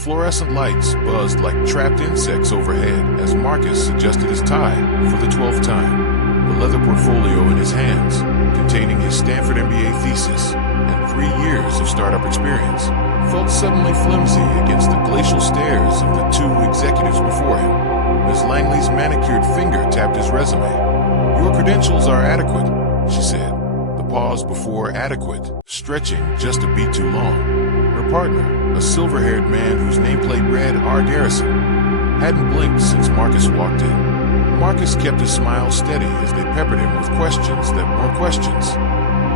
fluorescent lights buzzed like trapped insects overhead as Marcus adjusted his tie for the 12th time. The leather portfolio in his hands, containing his Stanford MBA thesis and 3 years of startup experience, felt suddenly flimsy against the glacial stares of the 2 executives before him. Ms. Langley's manicured finger tapped his resume. "Your credentials are adequate," she said, the pause before adequate stretching just a beat too long. Her partner, a silver-haired man whose nameplate read R. Garrison, hadn't blinked since Marcus walked in. Marcus kept his smile steady as they peppered him with questions that weren't questions.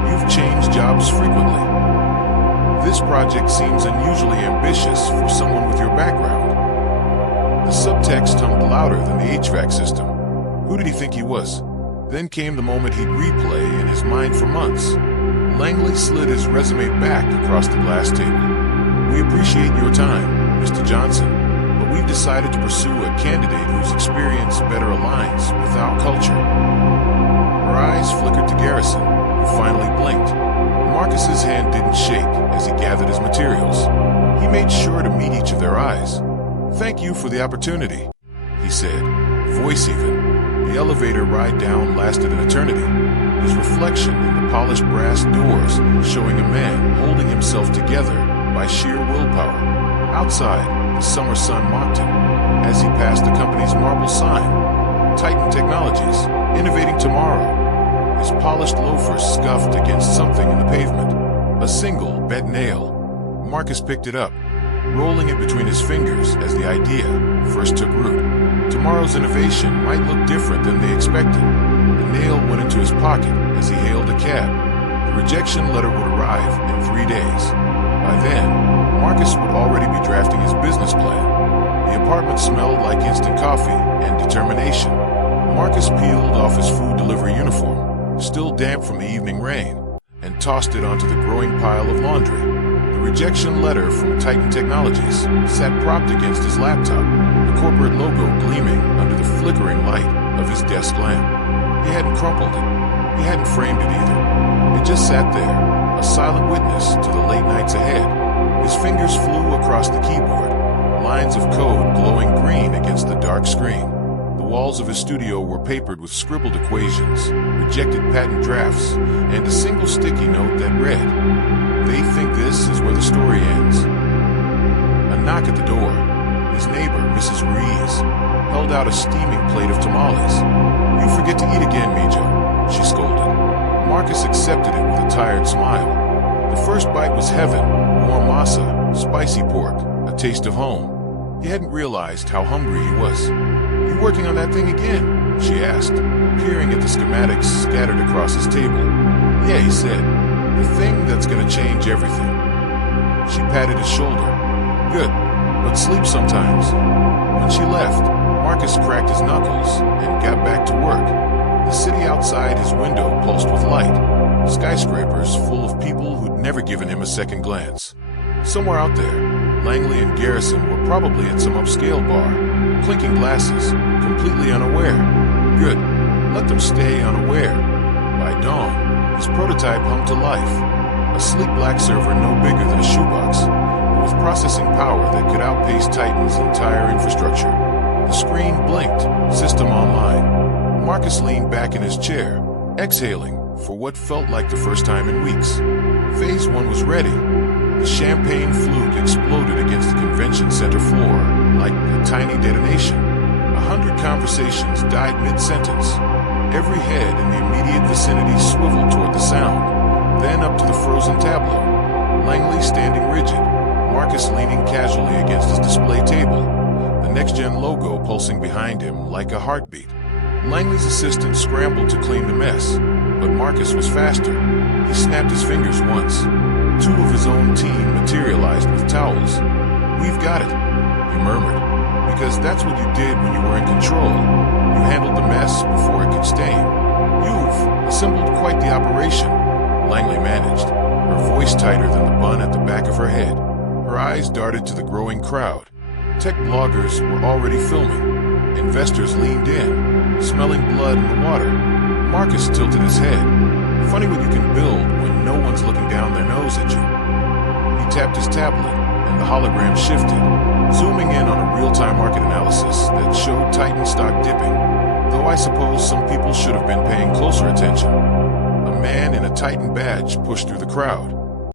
"You've changed jobs frequently. This project seems unusually ambitious for someone with your background." The subtext hummed louder than the HVAC system. Who did he think he was? Then came the moment he'd replay in his mind for months. Langley slid his resume back across the glass table. "We appreciate your time, Mr. Johnson, but we've decided to pursue a candidate whose experience better aligns with our culture." Her eyes flickered to Garrison, who finally blinked. Marcus's hand didn't shake as he gathered his materials. He made sure to meet each of their eyes. "Thank you for the opportunity," he said, voice even. The elevator ride down lasted an eternity, his reflection in the polished brass doors showing a man holding himself together by sheer willpower. Outside, the summer sun mocked him as he passed the company's marble sign, Titan Technologies, innovating tomorrow. His polished loafers scuffed against something in the pavement, a single bent nail. Marcus picked it up, rolling it between his fingers as the idea first took root. Tomorrow's innovation might look different than they expected. The nail went into his pocket as he hailed a cab. The rejection letter would arrive in 3 days. By then, Marcus would already be drafting his business plan. The apartment smelled like instant coffee and determination. Marcus peeled off his food delivery uniform, still damp from the evening rain, and tossed it onto the growing pile of laundry. The rejection letter from Titan Technologies sat propped against his laptop, the corporate logo gleaming under the flickering light of his desk lamp. He hadn't crumpled it. He hadn't framed it either. It just sat there, a silent witness to the late nights ahead. His fingers flew across the keyboard, lines of code glowing green against the dark screen. The walls of his studio were papered with scribbled equations, rejected patent drafts, and a single sticky note that read, "They think this is where the story ends." A knock at the door. His neighbor, Mrs. Rees, held out a steaming plate of tamales. "You forget to eat again, Mijo," she scolded. Marcus accepted it with a tired smile. The first bite was heaven, warm masa, spicy pork, a taste of home. He hadn't realized how hungry he was. "You working on that thing again?" she asked, peering at the schematics scattered across his table. "Yeah," he said, "the thing that's gonna change everything." She patted his shoulder. "Good, but sleep sometimes." When she left, Marcus cracked his knuckles and got back to work. The city outside his window pulsed with light, skyscrapers full of people who'd never given him a second glance. Somewhere out there, Langley and Garrison were probably at some upscale bar, clinking glasses, completely unaware. Good, let them stay unaware. By dawn, his prototype hummed to life, a sleek black server no bigger than a shoebox, with processing power that could outpace Titan's entire infrastructure. The screen blinked, system online. Marcus leaned back in his chair, exhaling for what felt like the first time in weeks. Phase 1 was ready. The champagne flute exploded against the convention center floor like a tiny detonation. 100 conversations died mid-sentence. Every head in the immediate vicinity swiveled toward the sound, then up to the frozen tableau. Langley standing rigid, Marcus leaning casually against his display table, the next-gen logo pulsing behind him like a heartbeat. Langley's assistant scrambled to clean the mess, but Marcus was faster. He snapped his fingers once. 2 of his own team materialized with towels. "We've got it," he murmured, "because that's what you did when you were in control. You handled the mess before it could stain. You've assembled quite the operation," Langley managed, her voice tighter than the bun at the back of her head. Her eyes darted to the growing crowd. Tech bloggers were already filming. Investors leaned in, smelling blood in the water. Marcus tilted his head. Funny what you can build when no one's looking down their nose at you. He tapped his tablet, and the hologram shifted. real-time market analysis that showed Titan stock dipping, though I suppose some people should have been paying closer attention. A man in a Titan badge pushed through the crowd.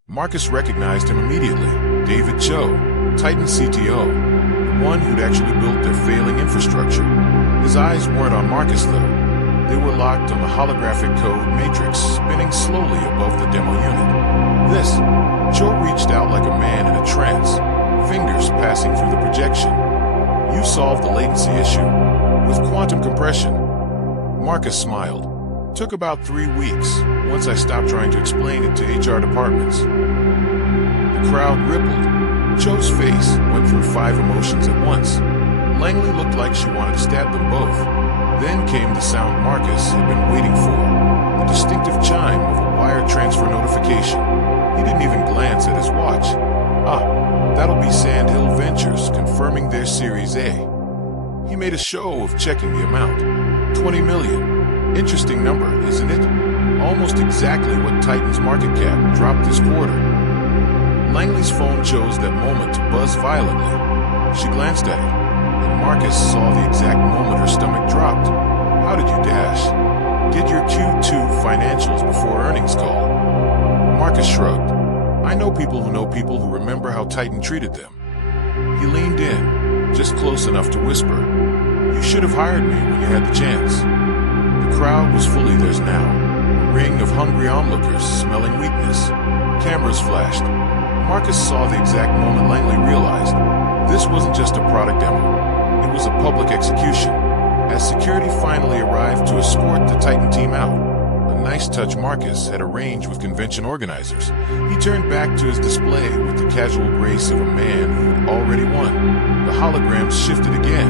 Marcus recognized him immediately. David Cho, Titan CTO, the one who'd actually built their failing infrastructure. His eyes weren't on Marcus, though. They were locked on the holographic code matrix spinning slowly above the demo unit. This, Cho reached out like a man in a trance, fingers passing through the projection. You solved the latency issue with quantum compression. Marcus smiled. Took about 3 weeks once I stopped trying to explain it to HR departments. The crowd rippled. Cho's face went through 5 emotions at once. Langley looked like she wanted to stab them both. Then came the sound Marcus had been waiting for, the distinctive chime of a wire transfer notification. He didn't even glance at his watch. That'll be Sand Hill Ventures confirming their Series A. He made a show of checking the amount. 20 million. Interesting number, isn't it? Almost exactly what Titan's market cap dropped this quarter. Langley's phone chose that moment to buzz violently. She glanced at it, and Marcus saw the exact moment her stomach dropped. How did you dash? Get your Q2 financials before earnings call. Marcus shrugged. I know people who remember how Titan treated them. He leaned in, just close enough to whisper, You should have hired me when you had the chance. The crowd was fully theirs now, a ring of hungry onlookers smelling weakness. Cameras flashed. Marcus saw the exact moment Langley realized. This wasn't just a product demo. It was a public execution. As security finally arrived to escort the Titan team out, a nice touch Marcus had arranged with convention organizers, he turned back to his display with the casual grace of a man who'd already won. The holograms shifted again,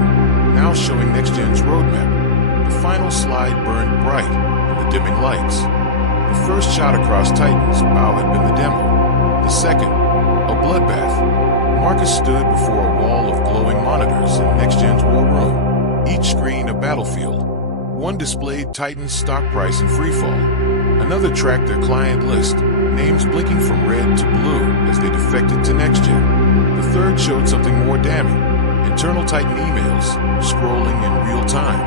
now showing NextGen's roadmap. The final slide burned bright in the dimming lights. The first shot across Titan's bow had been the demo. The second, a bloodbath. Marcus stood before a wall of glowing monitors in NextGen's war room, each screen a battlefield. One displayed Titan's stock price in freefall. Another tracked their client list, names blinking from red to blue as they defected to NextGen. The third showed something more damning. Internal Titan emails, scrolling in real time.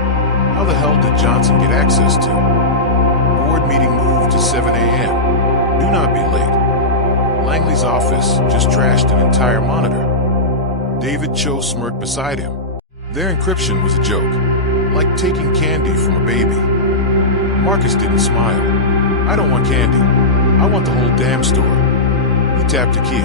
How the hell did Johnson get access to? Board meeting moved to 7 a.m. Do not be late. Langley's office just trashed an entire monitor. David Cho smirked beside him. Their encryption was a joke, like taking candy from a baby. Marcus didn't smile. I don't want candy. I want the whole damn store. He tapped a key.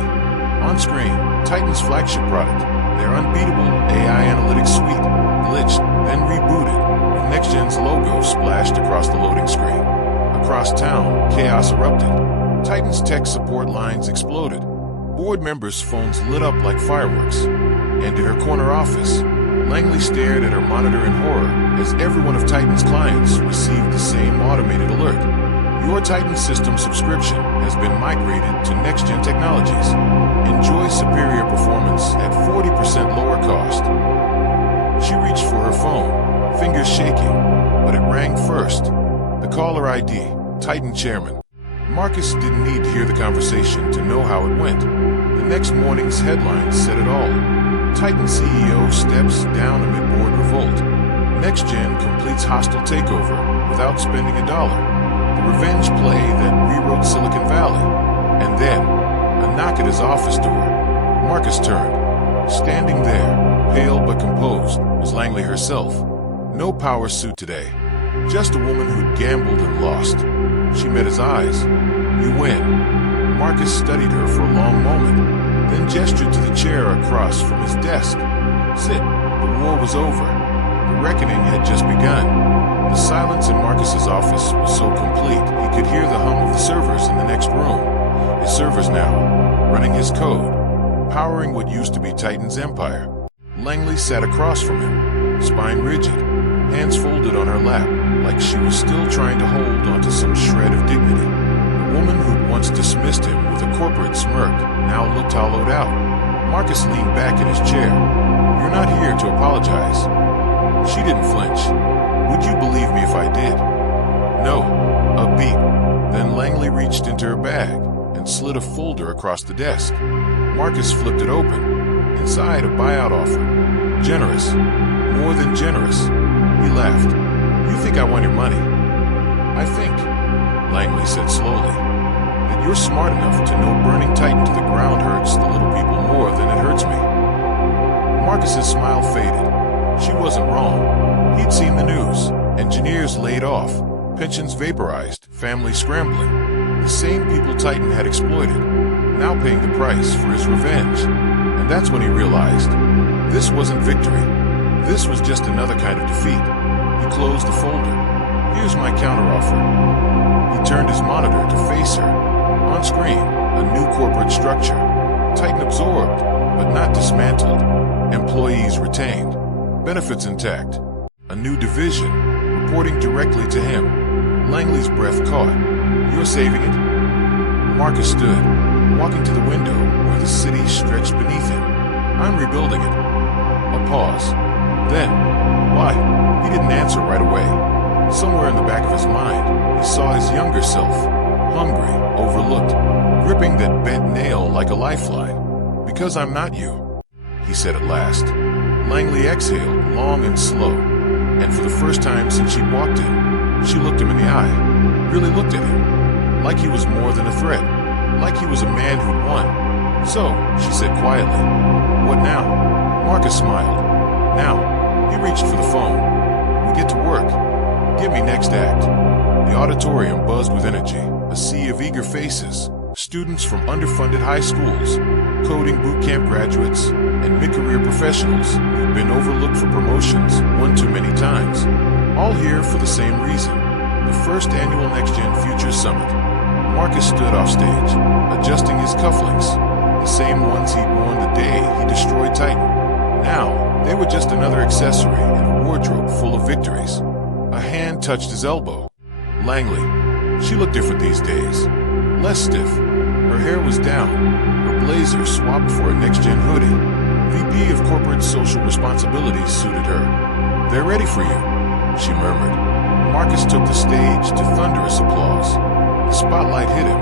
On screen, Titan's flagship product, their unbeatable AI analytics suite, glitched, then rebooted, with NextGen's logo splashed across the loading screen. Across town, chaos erupted. Titan's tech support lines exploded. Board members' phones lit up like fireworks. And in her corner office, Langley stared at her monitor in horror as every one of Titan's clients received the same automated alert. Your Titan system subscription has been migrated to NextGen technologies. Enjoy superior performance at 40% lower cost. She reached for her phone, fingers shaking, but it rang first. The caller ID, Titan chairman. Marcus didn't need to hear the conversation to know how it went. The next morning's headlines said it all. Titan CEO steps down amid board revolt. NextGen completes hostile takeover without spending a dollar. The revenge play that rewrote Silicon Valley. And then, a knock at his office door. Marcus turned. Standing there, pale but composed, was Langley herself. No power suit today. Just a woman who'd gambled and lost. She met his eyes. You win. Marcus studied her for a long moment, then gestured to the chair across from his desk. Sit. The war was over. The reckoning had just begun. The silence in Marcus's office was so complete he could hear the hum of the servers in the next room. His servers now, running his code, powering what used to be Titan's empire. Langley sat across from him, spine rigid, hands folded on her lap, like she was still trying to hold onto some shred of dignity. The woman who'd once dismissed him with a corporate smirk now looked hollowed out. Marcus leaned back in his chair. You're not here to apologize. She didn't flinch. Would you believe me if I did? No. A beat. Then Langley reached into her bag and slid a folder across the desk. Marcus flipped it open. Inside, a buyout offer. Generous. More than generous. He laughed. You think I want your money? I think, Langley said slowly, that you're smart enough to know burning Titan to the ground hurts the little people more than it hurts me. Marcus's smile faded. She wasn't wrong. He'd seen the news. Engineers laid off. Pensions vaporized. Families scrambling. The same people Titan had exploited, now paying the price for his revenge. And that's when he realized, this wasn't victory. This was just another kind of defeat. He closed the folder. Here's my counteroffer. He turned his monitor to face her. On screen, a new corporate structure. Titan absorbed, but not dismantled. Employees retained. Benefits intact. A new division, reporting directly to him. Langley's breath caught. You're saving it? Marcus stood, walking to the window where the city stretched beneath him. I'm rebuilding it. A pause. Then, why? He didn't answer right away. Somewhere in the back of his mind, he saw his younger self, hungry, overlooked, gripping that bent nail like a lifeline. Because I'm not you, he said at last. Langley exhaled, long and slow, and for the first time since she'd walked in, she looked him in the eye, really looked at him, like he was more than a threat, like he was a man who'd won. So, she said quietly, what now? Marcus smiled. Now. He reached for the phone. We get to work. Give me next act. The auditorium buzzed with energy, a sea of eager faces, students from underfunded high schools, coding boot camp graduates, and mid-career professionals who'd been overlooked for promotions one too many times. All here for the same reason, the first annual Next Gen Future Summit. Marcus stood off stage, adjusting his cufflinks, the same ones he'd worn the day he destroyed Titan. Now, they were just another accessory in a wardrobe full of victories. A hand touched his elbow. Langley. She looked different these days. Less stiff. Her hair was down. Her blazer swapped for a next-gen hoodie. VP of Corporate Social Responsibilities suited her. They're ready for you, she murmured. Marcus took the stage to thunderous applause. The spotlight hit him,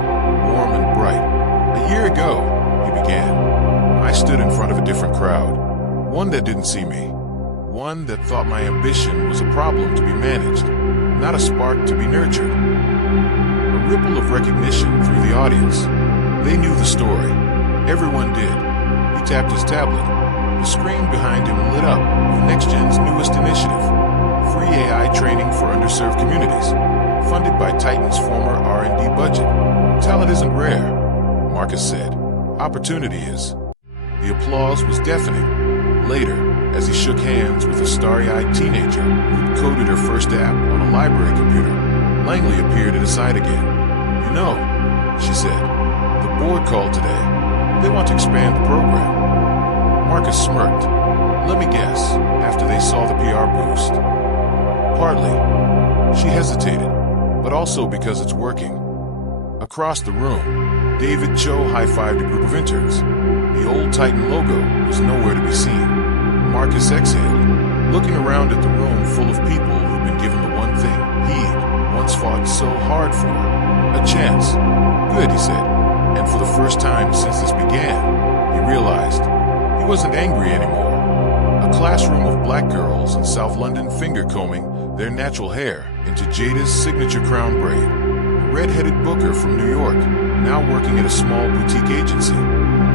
warm and bright. A year ago, he began, I stood in front of a different crowd. One that didn't see me. One that thought my ambition was a problem to be managed, not a spark to be nurtured. A ripple of recognition through the audience. They knew the story. Everyone did. He tapped his tablet. The screen behind him lit up with NextGen's newest initiative. Free AI training for underserved communities. Funded by Titan's former R&D budget. Talent isn't rare, Marcus said. Opportunity is. The applause was deafening. Later, as he shook hands with a starry-eyed teenager who'd coded her first app on a library computer, Langley appeared at his side again. You know, she said, the board called today. They want to expand the program. Marcus smirked. Let me guess, after they saw the PR boost. Partly. She hesitated, but also because it's working. Across the room, David Cho high-fived a group of interns. The old Titan logo was nowhere to be seen. Marcus exhaled, looking around at the room full of people who'd been given the one thing he'd once fought so hard for. A chance. Good, he said. And for the first time since this began, he realized he wasn't angry anymore. A classroom of black girls in South London finger-combing their natural hair into Jada's signature crown braid. A red-headed booker from New York, now working at a small boutique agency,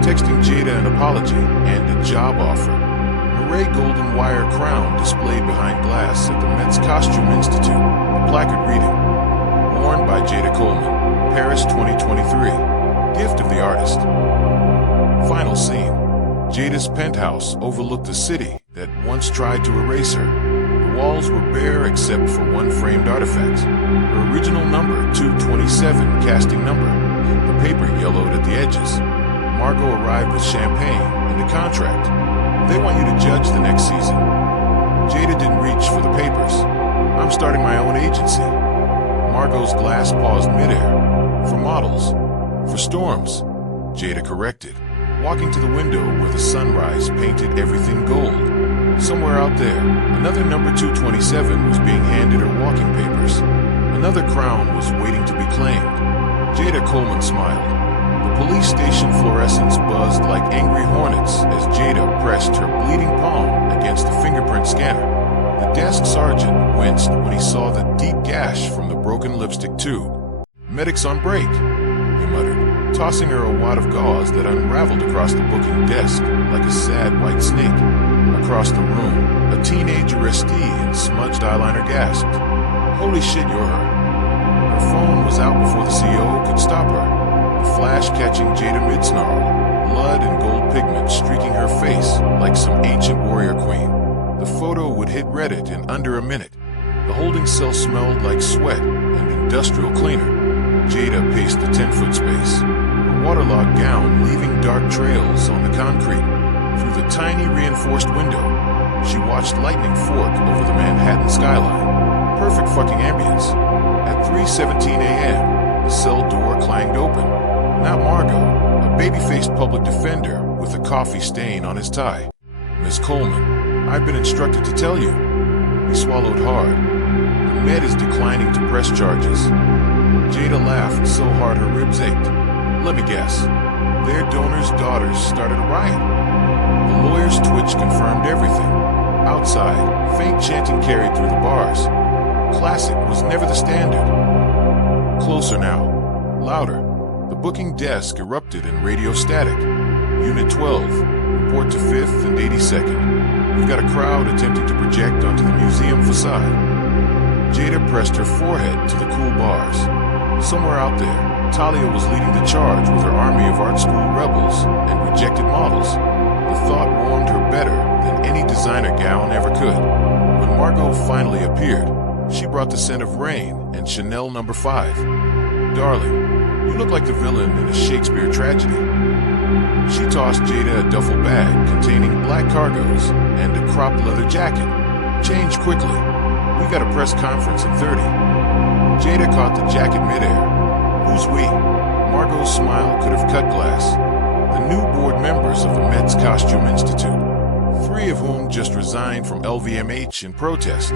texting Jada an apology and a job offer. A ray golden wire crown displayed behind glass at the Met's Costume Institute. A placard reading, worn by Jada Coleman, Paris 2023. Gift of the artist. Final scene. Jada's penthouse overlooked the city that once tried to erase her. The walls were bare except for one framed artifact. Her original number, 227 casting number. The paper yellowed at the edges. Margot arrived with champagne and a contract. They want you to judge the next season. Jada didn't reach for the papers. I'm starting my own agency. Margot's glass paused midair. For models. For storms. Jada corrected, walking to the window where the sunrise painted everything gold. Somewhere out there, another number 227 was being handed her walking papers. Another crown was waiting to be claimed. Jada Coleman smiled. The police station fluorescents buzzed like angry hornets as Jada pressed her bleeding palm against the fingerprint scanner. The desk sergeant winced when he saw the deep gash from the broken lipstick tube. "Medics on break," he muttered, tossing her a wad of gauze that unraveled across the booking desk like a sad white snake. Across the room, a teenage arrestee in smudged eyeliner gasped, "Holy shit, you're her." Her phone was out before the CO could stop her, the flash catching Jada mid-snarl, blood and gold pigment streaking her face like some ancient warrior queen. The photo would hit Reddit in under a minute. The holding cell smelled like sweat and industrial cleaner. Jada paced the 10-foot space, her waterlogged gown leaving dark trails on the concrete. Through the tiny reinforced window, she watched lightning fork over the Manhattan skyline. Perfect fucking ambience. At 3:17 a.m., the cell door clanged open. Not Margot, a baby-faced public defender with a coffee stain on his tie. "Miss Coleman, I've been instructed to tell you." He swallowed hard. "The Med is declining to press charges." Jada laughed so hard her ribs ached. "Let me guess. Their donor's daughters started a riot." The lawyer's twitch confirmed everything. Outside, faint chanting carried through the bars. Classic was never the standard. Closer now. Louder. The booking desk erupted in radio static. "Unit 12, report to 5th and 82nd. We've got a crowd attempting to project onto the museum facade." Jada pressed her forehead to the cool bars. Somewhere out there, Talia was leading the charge with her army of art school rebels and rejected models. The thought warmed her better than any designer gown ever could. When Margot finally appeared, she brought the scent of rain and Chanel No. 5. "Darling, you look like the villain in a Shakespeare tragedy." She tossed Jada a duffel bag containing black cargos and a cropped leather jacket. "Change quickly. We got a press conference in 30. Jada caught the jacket midair. "Who's we?" Margot's smile could have cut glass. The new board members of the Met's Costume Institute, 3 of whom just resigned from LVMH in protest.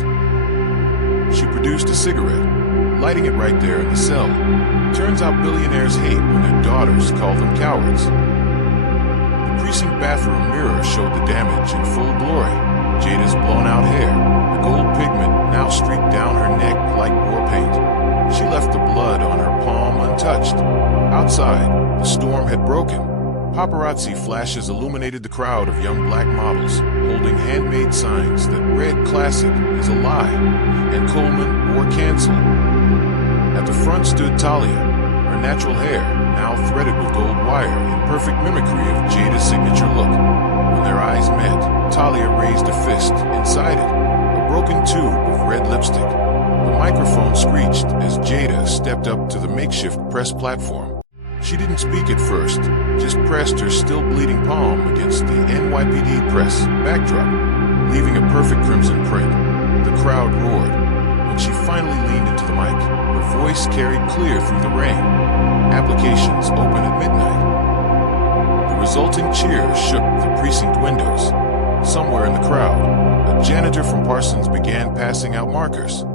She produced a cigarette, lighting it right there in the cell. Turns out billionaires hate when their daughters call them cowards. The precinct bathroom mirror showed the damage in full glory. Jada's blown-out hair, the gold pigment now streaked down her neck like war paint. She left the blood on her palm untouched. Outside, the storm had broken. Paparazzi flashes illuminated the crowd of young black models, holding handmade signs that read "Classic" is a lie, and Coleman or cancel. At the front stood Talia, her natural hair now threaded with gold wire in perfect mimicry of Jada's signature look. When their eyes met, Talia raised a fist inside it, a broken tube of red lipstick. The microphone screeched as Jada stepped up to the makeshift press platform. She didn't speak at first, just pressed her still bleeding palm against the NYPD press backdrop, leaving a perfect crimson print. The crowd roared. When she finally leaned into the mic, her voice carried clear through the rain. "Applications open at midnight." The resulting cheers shook the precinct windows. Somewhere in the crowd, a janitor from Parsons began passing out markers.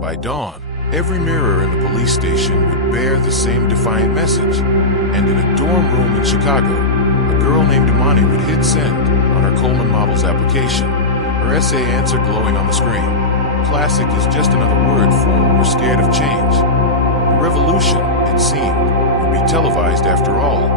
By dawn, every mirror in the police station would bear the same defiant message. And in a dorm room in Chicago, a girl named Imani would hit send on her Coleman Models application, her essay answer glowing on the screen. Classic is just another word for "we're scared of change." The revolution, it seemed, would be televised after all.